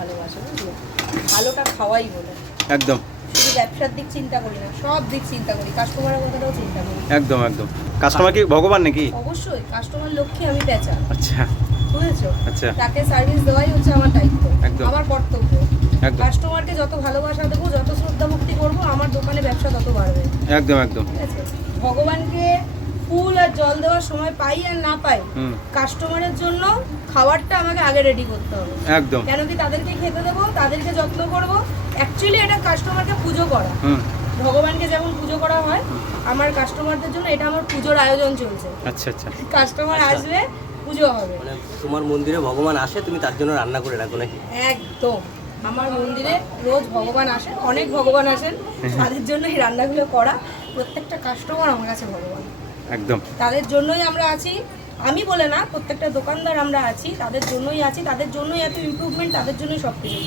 ভালোবাসে, বুঝলে? ভালোটা খাওয়াই বলে, একদম শুধু ব্যবসার দিক চিন্তা করি না, সব দিক চিন্তা করি, কাস্টমারের কথাটাও চিন্তা করি। একদম একদম। কাস্টমার কি ভগবান নাকি? অবশ্যই, কাস্টমার লক্ষ্মী, আমি পেঁচা, আচ্ছা বুঝেছো? আচ্ছা তাকে সার্ভিস দেওয়াই হচ্ছে আমার দায়িত্ব, একদম। আমার কর্তব্য। একদম কাস্টমারকে যত ভালোবাসা দেবো, যত শ্রদ্ধা ভক্তি করবো, আমার দোকানে ব্যবসা তত বাড়বে। একদম একদম। ঠিক আছে? ভগবানকে ফুল আর জল দেওয়ার সময় পাই আর না পাই, হুম কাস্টমারের জন্য খাবারটা আমাকে আগে রেডি করতে হবে। একদম। কেন কি তাদেরকে খেতে দেবো, তাদেরকে যত্ন করব। অ্যাকচুয়ালি এটা কাস্টমারকে পুজো করা, হুম ভগবানকে যেমন পুজো করা হয়, আমার কাস্টমারদের জন্য এটা আমার পুজোর আয়োজন চলছে। আচ্ছা আচ্ছা কাস্টমার আসবে, পুজো হবে। মানে তোমার মন্দিরে ভগবান আসে, তুমি তার জন্য রান্না করে রাখো নাকি? একদম, আমার মন্দিরে রোজ ভগবান আসেন, অনেক ভগবান আসেন, তাদের জন্যই রান্নাগুলো করা। প্রত্যেকটা কাস্টমার আমার কাছে ভগবান, একদম। তাদের জন্যই আমরা আছি। আমি বলে না, প্রত্যেকটা দোকানদার আমরা আছি, তাদের জন্যই আছি, তাদের জন্যই এত ইমপ্রুভমেন্ট, তাদের জন্যই সব কিছু।